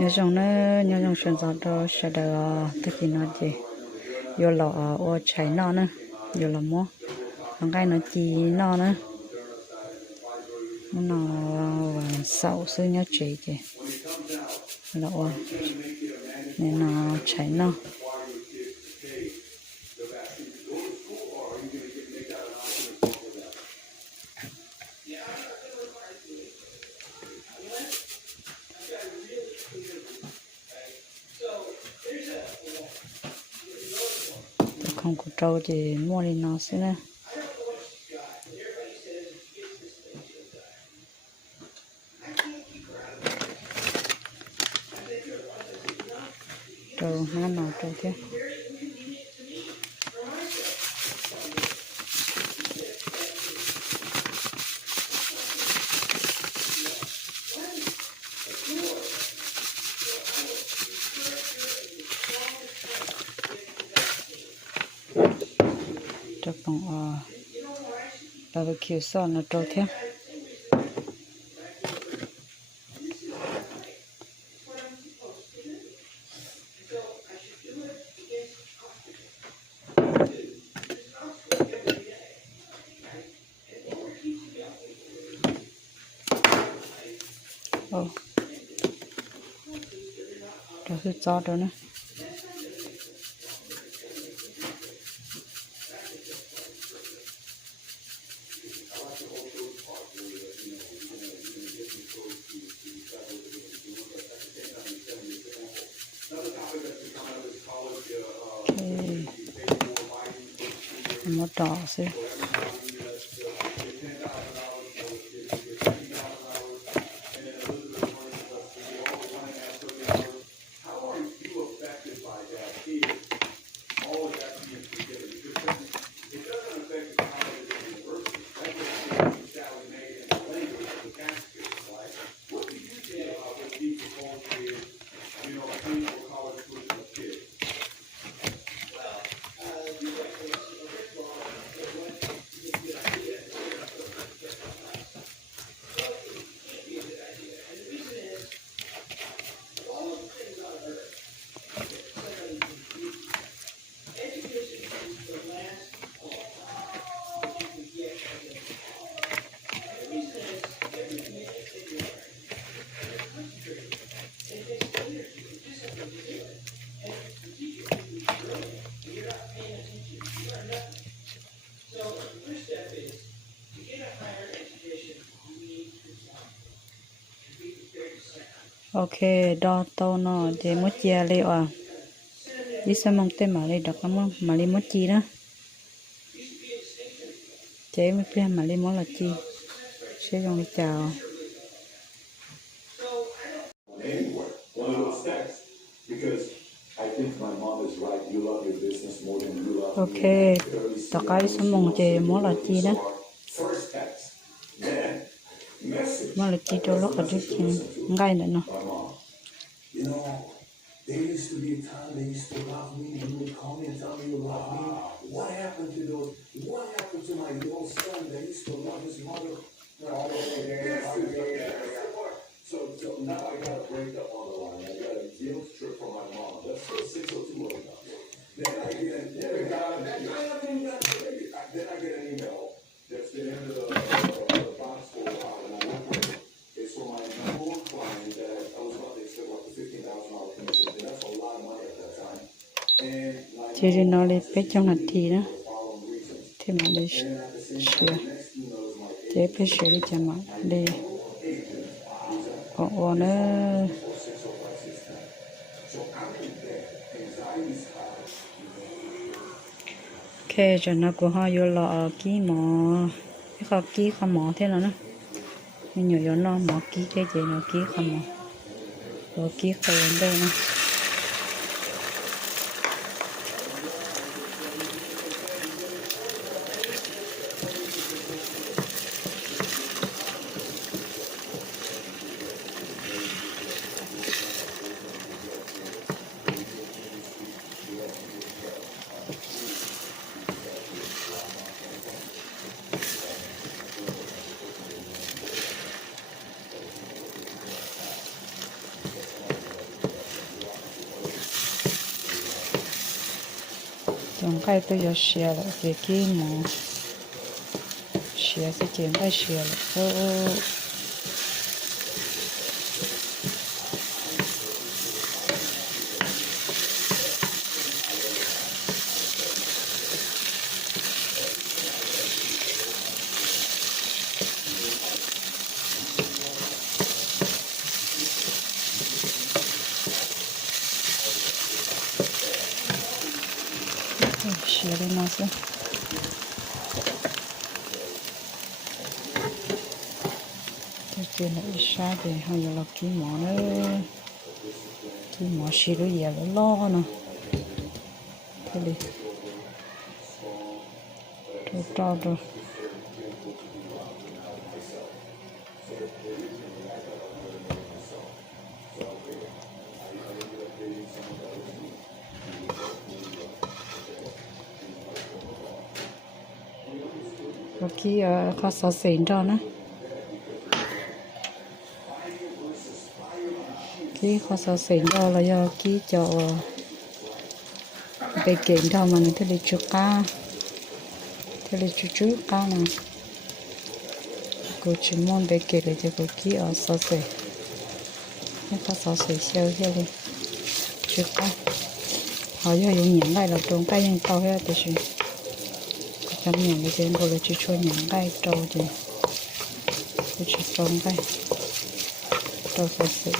nhớ trong nó nhớ trong sân gió đó sẽ được tất kỳ nó gì vô lọ ô cháy nó nữa vô lọ mua thằng cái nó chi nó nữa nó sậu sư nhớ chị chị lọ nên nó cháy nó không có trâu thì mua đi nó xí nữa trâu nó nào trâu thế trâu bằng barbecue sauce nó trâu thế trâu thứ cho đó nữa một đỏ xí ok đo to nó để mất chia đi à đi xem mong tên mà đi được lắm không mà đi mất chi đó chế mới biết mà đi mất là chi sẽ không đi chào ok tất cả xem mong chế mất là chi đó mà là chi cho lúc ở trước kia ngay nữa nó There used to be a time they used to love me and you would call me and tell me you love me. What happened to those? What happened to my little son that used to love his mother? So now I got a breakup on the line. I got a guilt trip from my mom. That's still 602 right now. Then I get an email that's the end of the box for a while, and I work with it. It's for my number one client that I was about to accept like the $15,000 commission. And that's a lot of money at that time. chỉ riêng nó đi bé trong hạt thì đó thì mà đi sửa chế bé sửa đi cho mà đi còn nữa ok cho nó của họ vô lọ ký mỏ cái kho ký không mỏ thế nào nữa nhiều vô nó mỏ ký cái gì nó ký không mỏ rồi ký không đây nữa trồng cây tôi giờ xìa lại về kia mỏ xìa sẽ chuyển cây xìa lại xìa lên nó sẽ tôi chuyển lại xa để họ giờ là kia mỏ nữa kia mỏ xìa rồi giờ nó lo nè thế đi tôi cho rồi kia có sò xịn cho nó kia có sò xịn cho là do kia cho về kiện cho mà nó thế đi chụp cá thế đi chụp cá nè cô chỉ muốn về kiện để cho cô kia ở sò xịn nó có sò xịn xeo xeo đi chụp cá họ giờ dùng nhẫn lại là trồng câyยังtao hết thì chứ chấm nhẫn cái trên rồi chỉ cho nhẫn cây trâu thì cô chỉ trồng cây trâu sò xịn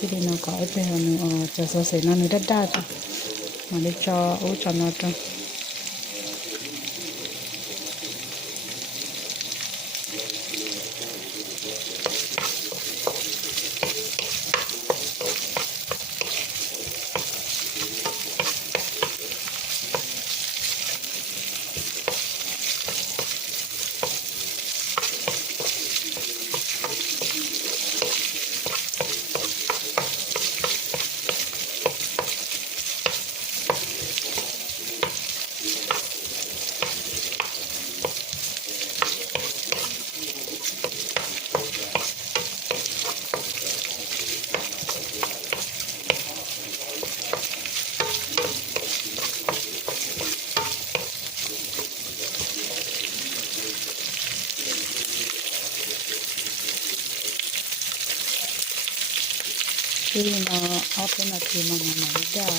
khi đi nó có bây giờ nó cho sò xịn nó đất đa thôi mà đi cho ú cho nó cho khi nó ở bên này thì mà nó đi đâu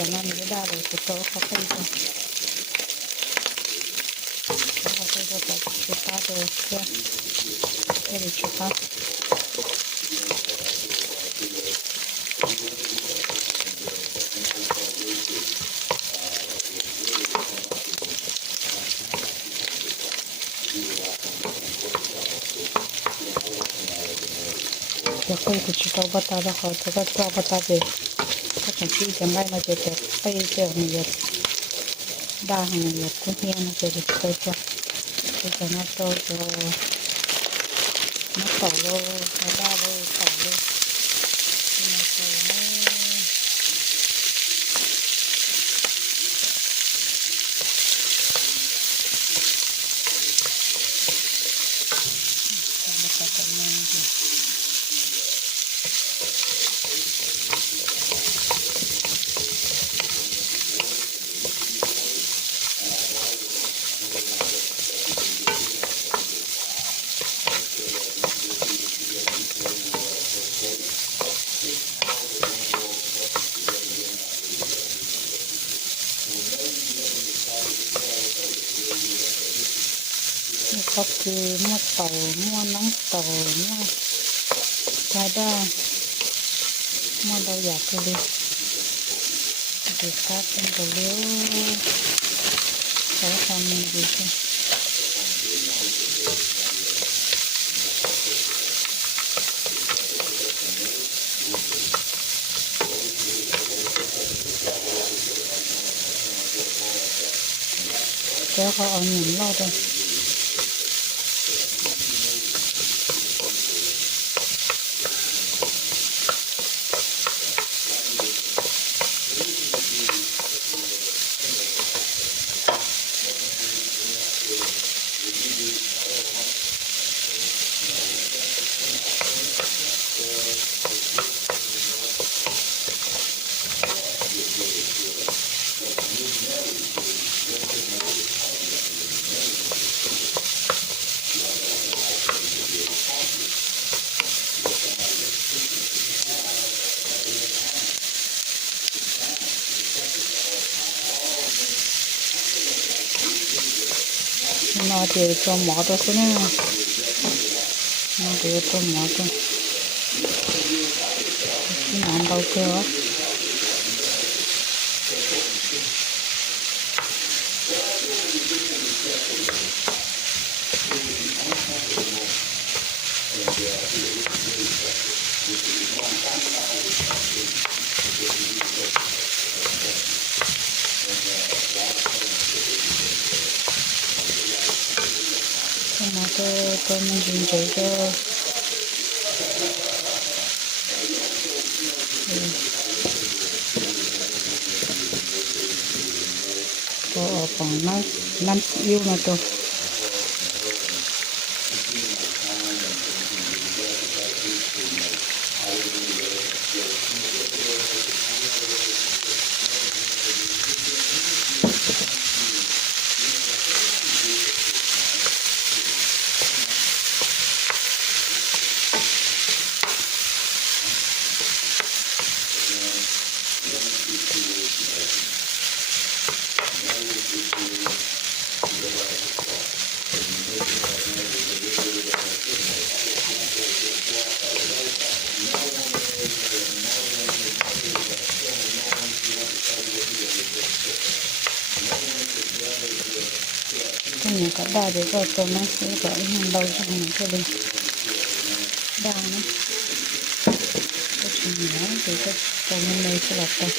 cho nó đi đâu rồi thì tôi có cây thôi có cây rồi có chụp cá rồi kia cái đi chụp cá cái cây thì chỉ tao bắt ta ra khỏi tôi cho bắt ta về các thành viên chẳng may mà chỉ được cây kiểu này đa hàng này cũng như nó chỉ được tôi cho nó cho nó tẩu lô nó đa lô tẩu lô nhưng mà tẩu có cứ mua tàu mua nóng tàu mua cái đó mua đâu giả cái đi để các con đồ liếu có làm gì chứ kéo họ ở những lo rồi nó thì cho mỏ đó xí nè nó thì cho mỏ đó cái nón đâu cơ nó cho mình dùng chơi cho có khoảng năm yêu mà tôi cái nhà cả ba để cho tôi nó sẽ gọi hàng đầu cho hàng cho đi đa nữa cái chuyện nhỏ thì cái tôi nên đây sẽ là tôi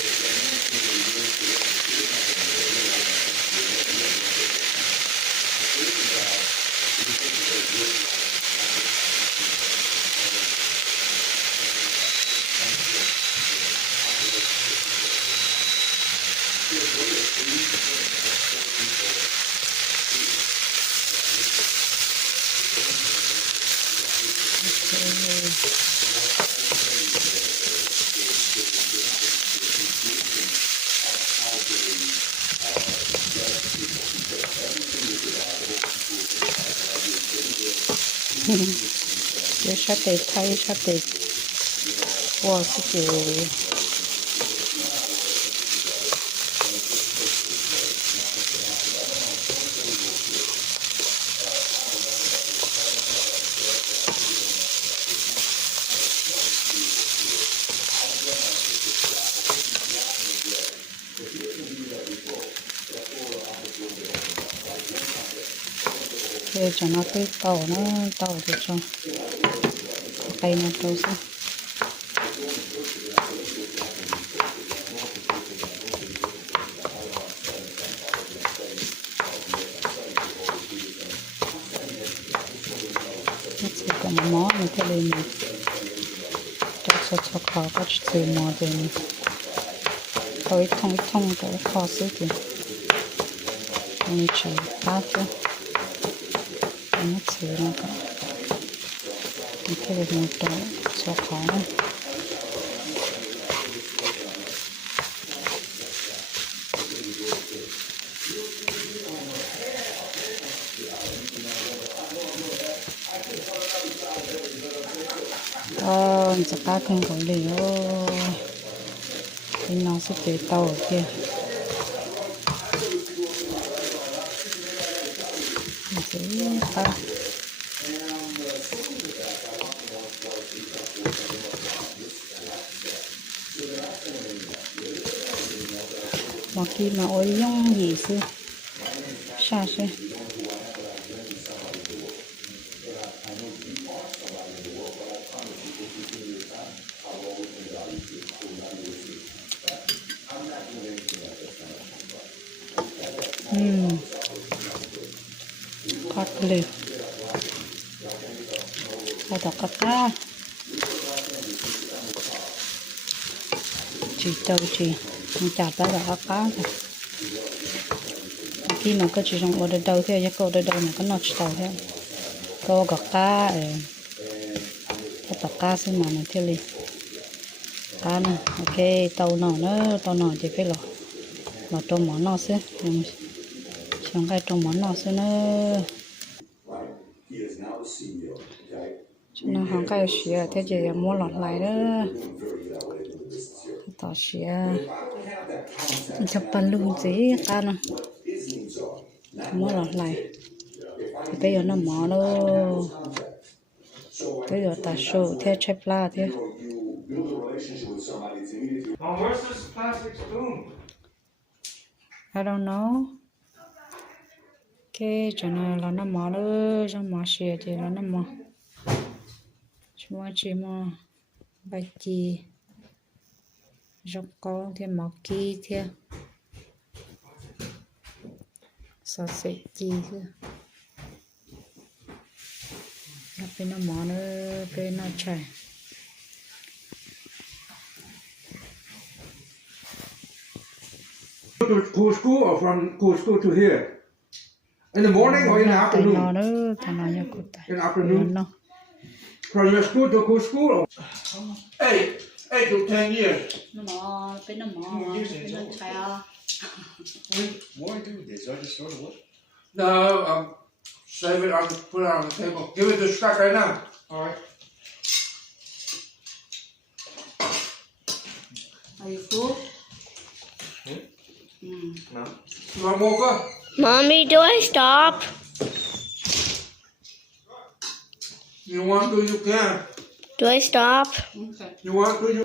cái sát tệ thay sát tệ qua cái gì để cho nó cái tàu thì cho tay nó tàu sao nó chỉ cần mỏ như thế này cho khó có chữ mỏ để thôi thông cái khó sự kiện mình chỉ ba chứ nó chỉ nó cả thế là một tổ cho khó chắc ta không có lý thì nó sẽ tới tàu ở kia dễ ta mà khi mà ôi dùng gì xưa xa xưa lì và đọc các cá chỉ tàu chỉ chả ta là các cá thôi khi mà có chỉ trong ở đâu thì cái ở đâu mà có nó chỉ tàu thế có gọt cá có tàu cá xin mà nó theo lì cá nè ok tàu nào thì phải lò trong món nó xí trong cái trong món nó xí nữa nó không cái xía thế thì mua lọt lại đó tao xía chụp bàn luôn gì cá nè mua lọt lại thì bây giờ nó mỏ nó bây giờ ta show thế chép la thế Mom, where's this plastic spoon? I don't know cái chỗ này là nó mỏ nữa cho mỏ xìa thì là nó mỏ chúng chỉ mỏ bài chi rau con thì mỏ kia thì sausage chi chứ nó bên nó mỏ nữa bên nó chảy To school or from school to here? In the morning or in the afternoon? nó nữa thằng nào nhớ cút In the afternoon? nó From your school to school? Or? 8 to 10 years. nó mỏ bên nó chảy à What do I do with this? Do I just throw it away? No, save it put it on the table. Give it to Scott right now. All right. Are you full? No. You want more coffee? Mommy, do I stop? You want to, you can. Do I stop? Okay. You want to, you